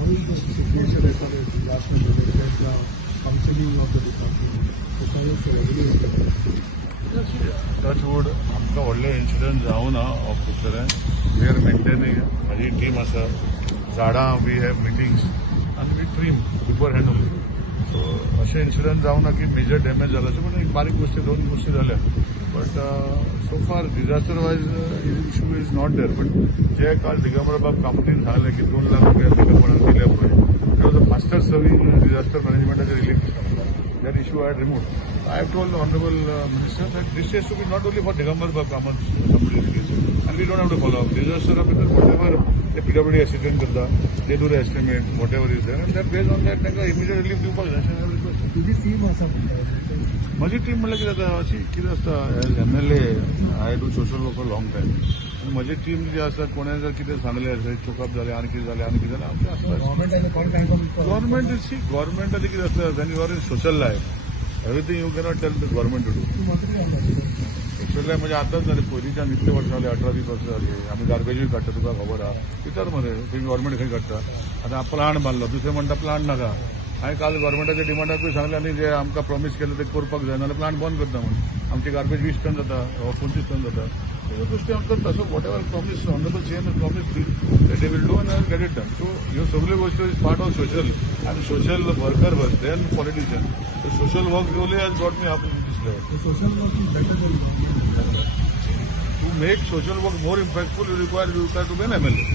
How is the situation as far as disaster management, functioning of the department? So some of the regulations. Touchwood आमकां व्हडले incident जावं ना ऑफ कुसरे we are maintaining म्हाजी team आसा झाडां वी हॅव मिटिंग्स आनी we trim beforehand only so अशें इन्सिडंट जावं ना की मेजर डॅमेज जाला अशें पण एक बारीक गोष्टी दोन गोष्टी जाल्या बट सो फार disaster wise issue is not there but जे काल दिगंबर बाब कामतीन सांगलें की 2 लाख रुपया दिगंबरान दिल्या पळय that was the fastest serving disaster मॅनेजमेंटाचे relief that issue I had removed. I have told the Honorable Minister that this has to be not only for Digambar Bab Kamath somebody's case, and we don't have to follow up. Disaster because whatever the PWD assistant karta, they do the estimate, whatever is there, and that based on that, they immediate relief दिवपाक जाय अशें हांवें request केली. तुझी team आसा माझी team म्हणल्यार कितें जाता अशी कितें आसता as MLA I do social work for long time आनी म्हजी टीम जी आसा कोणें जर कितें सांगलें चोकअप जालें आनी कितें जालें आमचें आसता गव्हर्मेंट सी गव्हर्मेंटाचें कितें आसता when you are in social life everything you cannot tell the government to do actually म्हणजे आतांच जालें पयलींच्यान इतले वर्सां जालीं 18-20 वर्सां जालीं आमी गार्बेजूय काडटा तुका खबर आहा विचार मरे तुमी गव्हर्मेंट खंय काडटा आतां प्लांट बांदलो दुसरें म्हणटा प्लांट नाका हांवें काल गव्हर्मेंटाच्या डिमांडाकूय सांगलें आनी जे आमकां प्रॉमीस केलें तें करपाक जाय नाल्यार प्लांट बंद करता म्हणून आमची गार्बेज 20 टन जाता 25 टन जाता ह्यो गोश्टी आमकां तसो whatever promise honourable CM has promise they will do and get it done so ह्यो सगळ्यो गोश्टी इज पार्ट ऑफ सोशल आनी social worker work then politician so social work really has got me up this level social work is better to make social work more impactful you require to be an MLA